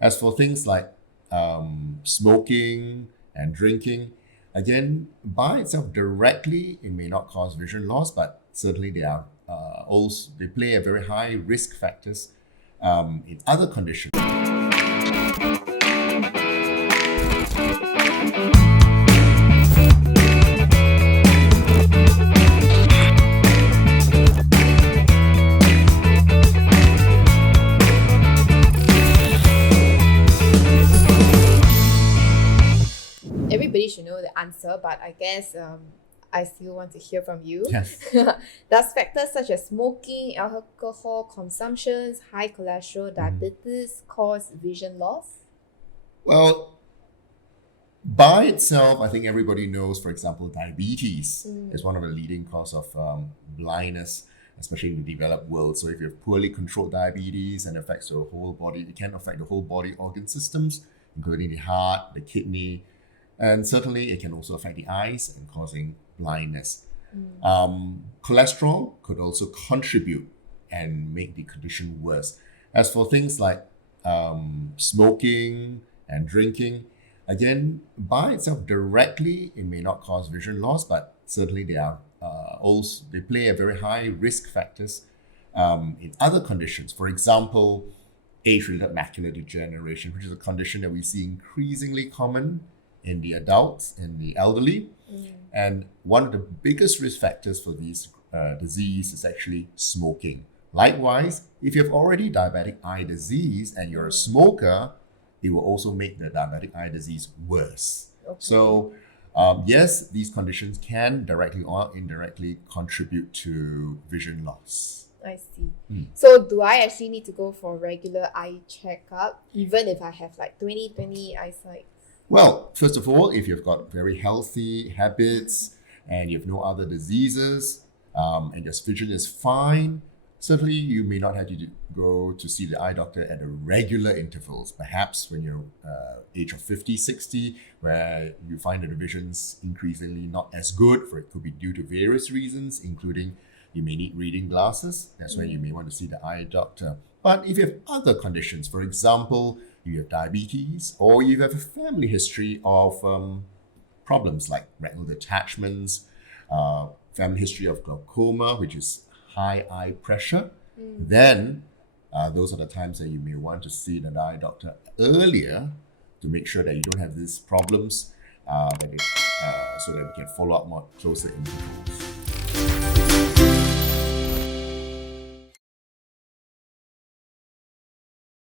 As for things like smoking and drinking, again, by itself directly, it may not cause vision loss, but certainly they play a very high risk factors in other conditions. Everybody should know the answer, but I guess I still want to hear from you. Yes. Does factors such as smoking, alcohol consumptions, high cholesterol, diabetes cause vision loss? Well, by itself, I think everybody knows, for example, diabetes is one of the leading cause of blindness, especially in the developed world. So if you have poorly controlled diabetes and affects your whole body, it can affect the whole body organ systems, including the heart, the kidney, and certainly it can also affect the eyes and causing blindness. Cholesterol could also contribute and make the condition worse. As for things like smoking and drinking, again, by itself directly, it may not cause vision loss, but certainly they play a very high risk factors in other conditions. For example, age-related macular degeneration, which is a condition that we see increasingly common in the adults and the elderly. And one of the biggest risk factors for these disease is actually smoking. Likewise, if you have already diabetic eye disease and you're a smoker, it will also make the diabetic eye disease worse. Okay. So, yes, these conditions can directly or indirectly contribute to vision loss. I see. So do I actually need to go for regular eye checkup even if I have like 20/20 eyesight? Well, first of all, if you've got very healthy habits and you have no other diseases and your vision is fine, certainly you may not have to go to see the eye doctor at regular intervals. Perhaps when you're age of 50, 60, where you find that the vision's increasingly not as good, for it could be due to various reasons, including you may need reading glasses. That's where you may want to see the eye doctor. But if you have other conditions, for example, you have diabetes, or you have a family history of problems like retinal detachments, family history of glaucoma, which is high eye pressure, then those are the times that you may want to see the eye doctor earlier to make sure that you don't have these problems so that we can follow up more closer intervals.